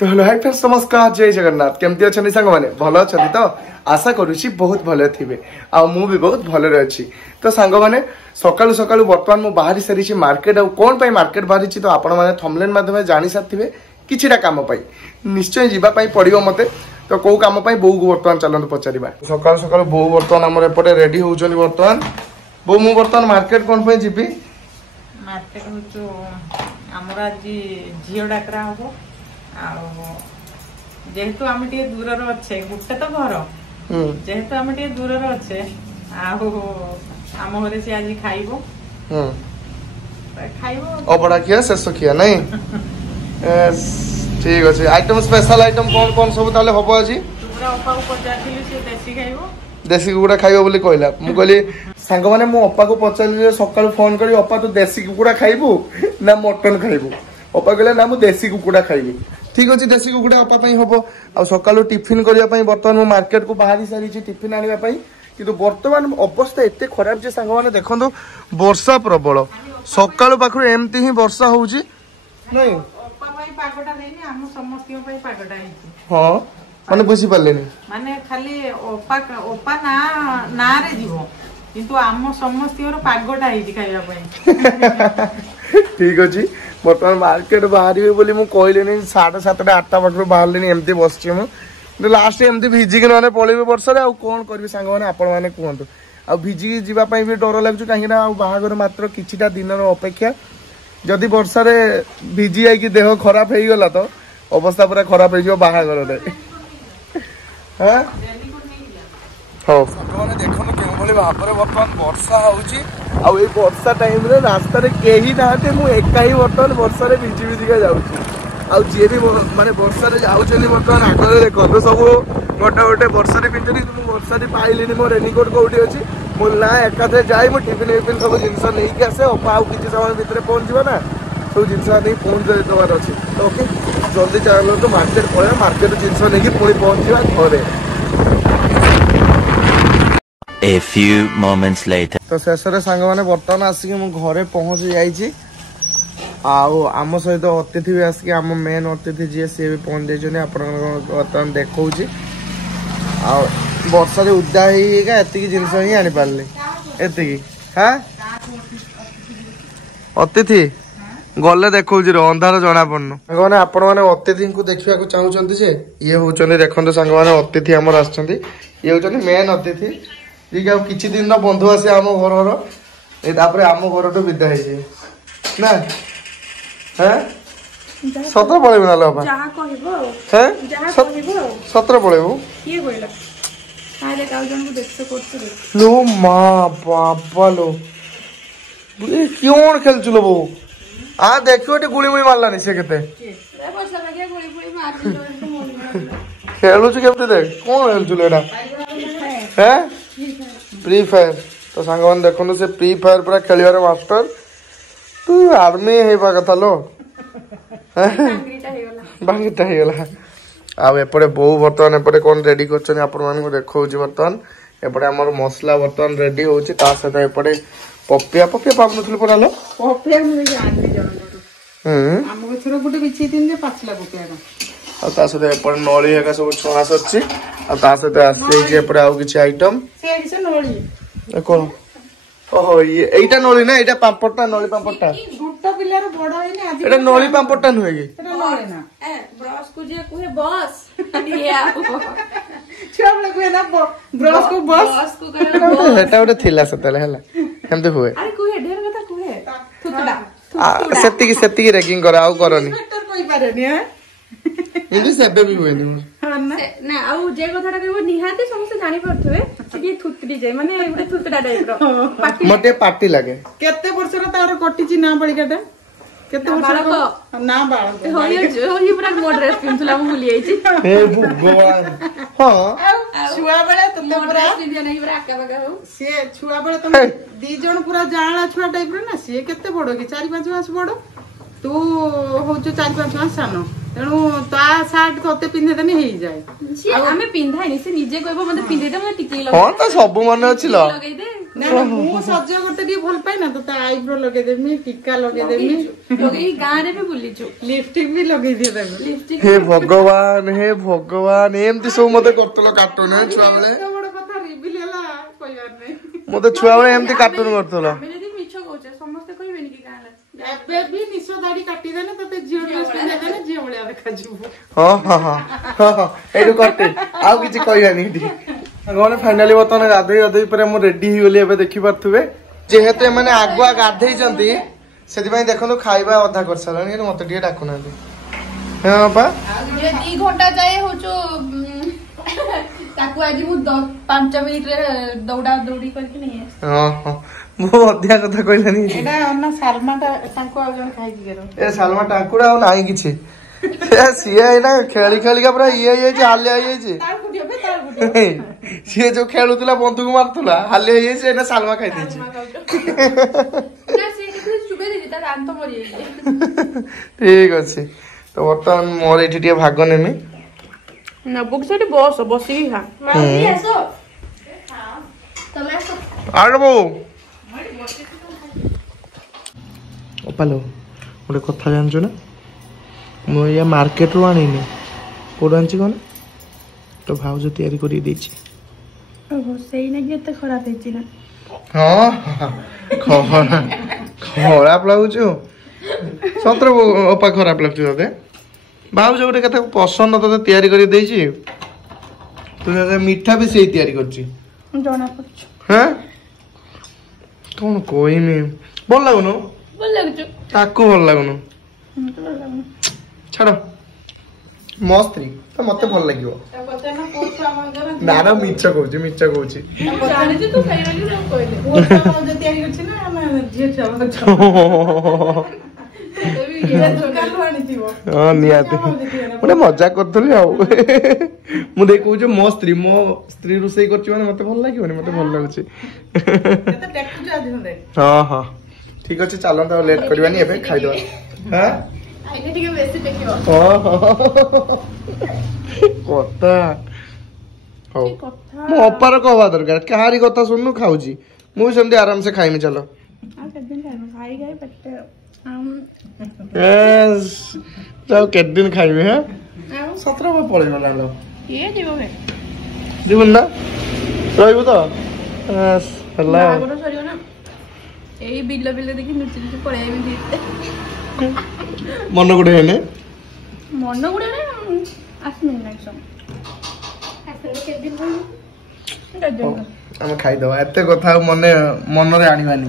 तो hello hi friends नमस्कार जय जगन्नाथ केमती अच्छा सांग मैंने भल अच्छा तो आशा करुच्ची बहुत भले थे आ मु भी बहुत भले अच्छी तो सांग मैंने सकालू सकालू बर्तमान मुझे बाहरी सारी मार्केट आ कौन पाई मार्केट बाहरी तो आपण मैंने थंबनेल माध्यम जानी सारे किछिटा काम पाई निश्चय जीवाई पड़ो मत तो कौ कम बो को बर्तमान चलते पचार सकाल सकाल बो बर्तमान आम एपटे रेडी होचनी बर्तमान बो मु बर्तमान मार्केट कौन पाई जीवी मार्केट हो आमर आज झील डाकरा हम जेहेतु आम टे दूर अच्छे गोटे तो घर जेहेतु आम टे दूर अच्छे आम घरे सी आज खाइबो खाइबो अबड़ा खिया शेष खिया नहीं ठीक अच्छे आइटम स्पेशल आइटम कौन कौन सब ताले हबो आज पूरा अपा को पचारथिलु से देसी खाइबो देसी कुकुड़ा खाइबो बोली कहला मु कहली सांग माने मु अपा को पचारली सकाळ फोन करी अपा तो देसी कुकुड़ा खाइबो ना मटन खाइबो अपा कहले ना मु देसी कुकुड़ा खाइबी ठीक अच्छे देसी कुकुड़ा अपा पई हबो आ सकाळु टिफिन करिया पई बर्तमान मु मार्केट को बाहरी सारी टिफिन आनिबा पई किंतु बर्तमान अवस्था एते खराब जे सांग माने देखंदो वर्षा प्रबल सकाळु पाखरु एमती ही वर्षा होउची नहीं अपा पई पागोटा देनी हम समस्तियो पई पागोटा हिची हां माने बुझी पालेनी माने खाली ओपा ना रे जीवो किंतु आम समस्तियोर पागोटा हिची खाइबा पई ठीक अच्छे बर्तमान मार्केट बाहर बोली मुझे कहली 7:30 8टा पाखर बाहर एमती बस लास्ट एमती भिजिक मैंने पलैबे वर्षा आउ कौन करी सांग मैंने आपण मैंने कहतु आ भिजिक जीवाई भी डर लगे कहीं बाहागर मात्र किछिटा दिन अपेक्षा जदि वर्षा भिजी जाकि देह खराब हो गला तो अवस्था पूरा खराब हो बाहागर हाँ हाँ मैंने देखो के भाव में बर्तमान वर्षा हो वर्षा टाइम रे रास्ता कहीं ना एका ही बर्तमान वर्षा भिजी भिजिका जाऊँ जी भी माने वर्षा जाऊँ बर्तमान आगे देखो सब गोटे गोटे वर्षा पिंधुनी वर्षा पाइलिनी मो रेनिकोट कौटी अच्छी मुझे ना एकाथे जाए मुझे टिफिन विफिन सब जिन नहीं आसे अपा आउ कि समय भितर पहुँचवा ना सब जिन नहीं पहुँच देवार अच्छे तो ओके जल्दी चलो तो मार्केट पड़े मार्केट जिन नहीं पुणी पहुँचवा घरे A few moments later. तो शेष सांग मैंने बर्तमान आसिक मु घरे पहुँच जाइए आम सहित अतिथि भी आसिक आम मेन अतिथि जी सी भी पहुँच जाइए आप बर्तमान देखा वर्षा उदा होती जिनस ही आनी पारे एति हाँ अतिथि गले देखा अंधार जना पड़न मैंने आपण मैंने अतिथि को देखा चाहूँगी जे ये हूँ देखते सांग मैंने अतिथि आमर ये हूँ मेन अतिथि ठीक है किसी दिन बंधु आसे आम घर आम घर तो विदा ना हाँ सतर पड़े ना सतर पड़े लो माँ बाबा लो क्यों खेलचु लो बो आ देखो गुड़ी मुड़ी मारलानी से केते खेलुछु केमते देख कौन खेलचु एटा हैं फ्री फायर तो सांग मैंने देखो से फ्री फायर पूरा खेलिबार मास्टर तू आर्मी हेबा कथा लो बांगीटा हे गला आ एपटे बो बर्तमान एपटे कौन रेडी करछन आपण मान देखौ छी बर्तमान एपटे हमर मसला बर्तमान रेडी होची ता सहित एपटे पपिया पाप नथुल परालो पपिया मुझे जानली जण हम गछरो गुटे बिछि दिन जे पाछला पपिया और ता सहित एपटे नळी हेका सब छणा सच्ची और ता सहित आसे जे एपटे आउ किछि आइटम से नळी कोन ओहो ये एटा नळी ना एटा पापड़टा नळी पापड़टा छोटा पिल्लार बड़ हैनी आज एटा नळी पापड़टा नुहे कि एटा नळी ना ए ब्रश को जे कुहे बस या छुआ बले कुहे ना ब्रश को बस को करे एटा ओटे थिला सतले हला हमते हुए अरे कुहे ढेर कथा कुहे थुतडा सेत्ती की रैगिंग करा आउ करनी इंस्पेक्टर कोई पारेनी है इंदि सेबे भी होएनी ना आउ जे कथाटा कहबो निहाते समस्त जानि परथुवे कि थुतडी जाय माने एबे थुतडा टाइप रो मटे पार्टी लागे केते वर्ष रो तार कटिची ना बळिकाटा केते वर्ष ना बाळ होय पूरा मोड ड्रेस पिनथुला मु भूली आइची हे भगवान हां छुआ बेले तुम पूरा इंडिया नहीं पूरा आका बगा हो से छुआ बेले तुम दी जण पूरा जाळा छुआ टाइप रो ना से केते बडो कि 4-5 मास बडो तू होचो 4-5 मास सानो तेणु ता सार्ट तोते पिंधे देनी हे जाय आमे पिंधाइनी से निजे कहबो मते पिंधे दे मते टिकली लगे हां त सब मन अछि ल लगै दे ना मु सज करते टी भल पाए ना तो ता आईब्रो लगे देमी टीका लगे देमी लगे गां रे भी बुली छु लिपस्टिक भी लगे दे देमी लिपस्टिक हे भगवान एमती सब मते करतलो कार्टून छुआ बेले बड़ कथा रिवील हला कहयार नै मते छुआ बेले एमती कार्टून करतलो हम यदि मिछ कहउछे समस्त कहबेनी कि गां एबे भी निसो दाढ़ी काटी देने तते जियो ड्रेस पिने देने जियो बळिया देखा जिवो हां एडु कटे आउ किछि कहयानी दी गने फाइनली बतन गाधई गाधई पर हम रेडी ही गली एबे देखि पारथुबे जेहेते माने आगुआ गाधई जंती सेति पई देखनु खाइबा अधा कर सारनी मते टिए डाकु नांदी हां बा ये 2 घंटा जाए होचो ताकू आज मु 5 मिनिट रे दौड़ा दौड़ी करके नहीं हां मो अध्या कथा कहलानी एडा अन्ना सालमाटा तांको आ जण खाइ गेरो ए सालमा टाकुडा नाही किछि सिए ना खेली खेली का पूरा ये हालिया ये तार गुडियो बे तार गुडियो सी जो खेलुला बंदूक मारुला हालिया ये ना सालमा खाई देछि ना से कि चुबे दे तार अंत मरि ठीक अछि तो बर्तमान मोर एठी टिए भाग नेमी ना बुक से बस बसी हा मामी आसो हां तमे आसो आरो बो ओपालो ओरे कथा जानजो ना मु या मार्केट रो आनी कोड आंची कोन तो भाउज तयारी करी देछि ओहो सेई ना गेते खराब हेछि ना हां खराब लागुछु सत्र ओपा खराब लागछु तते भाउज गोटे कथा पसंद तते तयारी करी देछि तू मीठा भी सेई तयारी करछि जणा पछ हां कोन कोइमी बोल लागुनो ताकू भल लागुनो छाड़ मो स्त्री तो मत भल लगे ना ना मिछ कहूँ मजा करी मो स्त्री रोषे कर मत भल लगे मत भल लगुच हाँ हाँ ठीक अच्छे चलता लेट करवानी खाईदे हाँ कथा हौ मो अपार कहवा दरकार कहारी कथा सुननु खाउची मु सेमती आराम से खाइमी चलो यस जाओ के दिन खाइमी हां 17 में पड़े गला लो ये दिबो बे दिबो ना रहइबो तो यस हल्ला आगरो सरियो ना एई बिल्लो बिल्लो देखि नुची पड़े आइमी दिते मन गुडे हेने मन गुडे ना आसमिन नाइसो आसमिन के दिन हम खाई दवा एते कथा मन रे आनिबानी